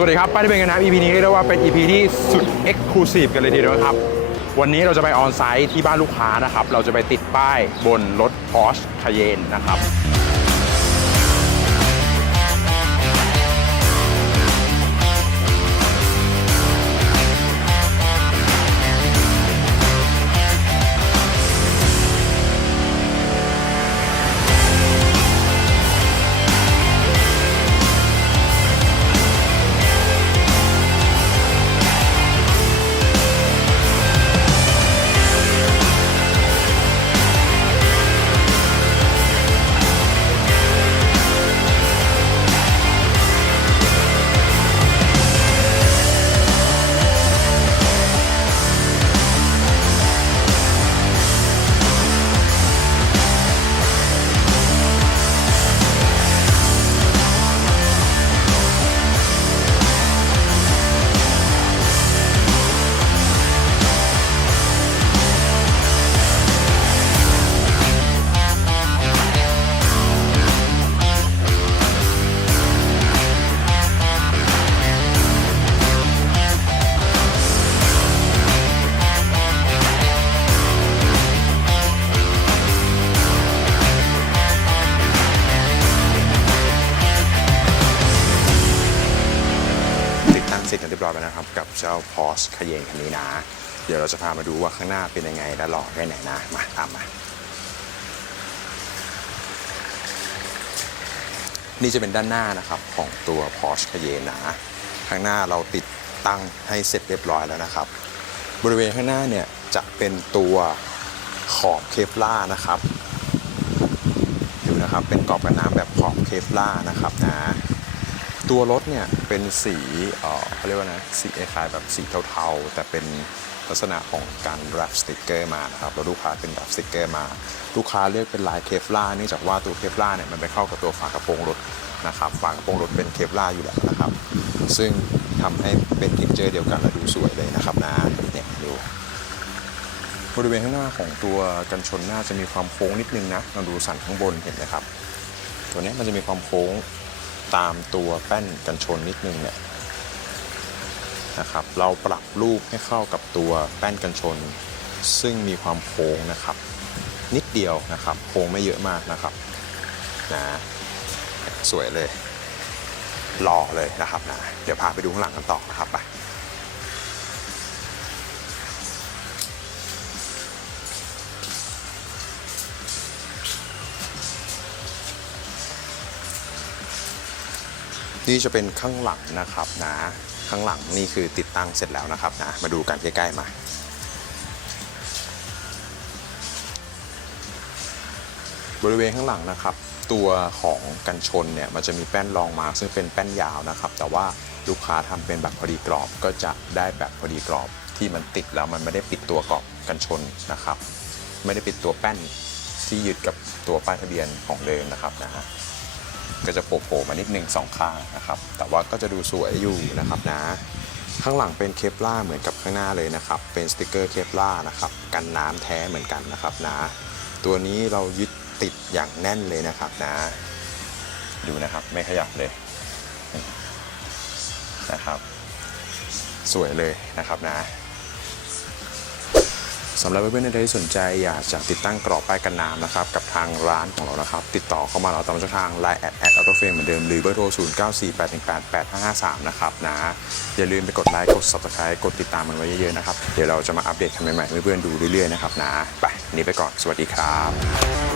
วัสดีครับป้ายที่เป็นกันนะ EP นี้เรียกได้ว่าเป็น EP ที่สุด Exclusive กันเลยทีเดียวครับ วันนี้เราจะไปออนไซต์ที่บ้านลูกค้านะครับ เราจะไปติดป้ายบนรถ Porsche Cayenne นะครับ เสร็จกันเรียบร้อยแล้วนะครับ กับเจ้า Porsche Cayenne คันนี้นะ เดี๋ยวเราจะพามาดูว่าข้างหน้าเป็นยังไงและหล่อแค่ไหนนะ มาตามมา นี่จะเป็นด้านหน้านะครับของตัว Porsche Cayenne นะข้างหน้าเราติดตั้งให้เสร็จเรียบร้อยแล้วนะครับ บริเวณข้างหน้าเนี่ยจะเป็นตัวขอบเคฟล่านะครับดูนะครับเป็นกรอบกันน้ำแบบขอบเคฟล่านะครับนะ ตัวรถเนี่ยเป็นสีเขาเรียกว่านะสีคล้ายแบบสีเทาๆ แต่เป็นลักษณะของการแรปสติกเกอร์มานะครับแล้วลูกค้าเป็นแรปสติกเกอร์มา ลูกค้าเลือกเป็นลายเคฟล่าเนื่องจากว่าตัวเคฟล่าเนี่ยมันไปเข้ากับตัวฝากระโปรงรถนะครับฝากระโปรงรถเป็นเคฟล่าอยู่แล้วนะครับ ซึ่งทำให้เป็นทิกเจอร์เดียวกันและดูสวยเลยนะครับนะเนี่ยดูบริเวณข้างหน้าของตัวกันชนหน้าจะมีความโค้งนิดนึงนะลองดูสันข้างบนเห็นไหมครับ ตัวนี้มันจะมีความโค้ง ตามตัวแป้นกันชนนิดนึงเนี่ยนะครับ เราปรับรูปให้เข้ากับตัวแป้นกันชน ซึ่งมีความโค้งนะครับ นิดเดียวนะครับ โค้งไม่เยอะมากนะครับนะสวยเลยหล่อเลยนะครับนะเดี๋ยวพาไปดูข้างหลังกันต่อนะครับไป นี่จะเป็นข้างหลังนะครับนะข้างหลังนี่คือติดตั้งเสร็จแล้วนะครับนะมาดูกันใกล้ๆมาบริเวณข้างหลังนะครับ ตัวของกันชนเนี่ยมันจะมีแป้นรองมาซึ่งเป็นแป้นยาวนะครับ แต่ว่าลูกค้าทำเป็นแบบพอดีกรอบก็จะได้แบบพอดีกรอบที่มันติดแล้วมันไม่ได้ปิดตัวกรอบกันชนนะครับ ไม่ได้ปิดตัวแป้นที่ยึดกับตัวป้ายทะเบียนของเดิมนะครับนะฮะ ก็จะโผล่มานิดนึงสองข้างนะครับ แต่ว่าก็จะดูสวยอยู่นะครับนะ ข้างหลังเป็นเคปล่าเหมือนกับข้างหน้าเลยนะครับ เป็นสติกเกอร์เคปล่านะครับกันน้ำแท้เหมือนกันนะครับนะ ตัวนี้เรายึดติดอย่างแน่นเลยนะครับนะ ดูนะครับไม่ขยับเลยนะครับ สวยเลยนะครับนะ สำหรับเพื่อนๆที่สนใจอยากจะติดตั้งกรอบป้ายกันน้ำนะครับกับทางร้านของเรานะครับ ติดต่อเข้ามาเราตามช่องทาง Line แอดแอดออโต้เฟรมเหมือนเดิมหรือเบอร์โทร 0 9 4 8 1 8 8 5 5 3 นะครับนะอย่าลืมไปกดไลค์กด Subscribe กดติดตามมันไว้เยอะๆนะครับ เดี๋ยวเราจะมาอัปเดตทำใหม่ๆให้เพื่อนๆดูเรื่อยๆนะครับนะไปนี่ไปก่อนสวัสดีครับ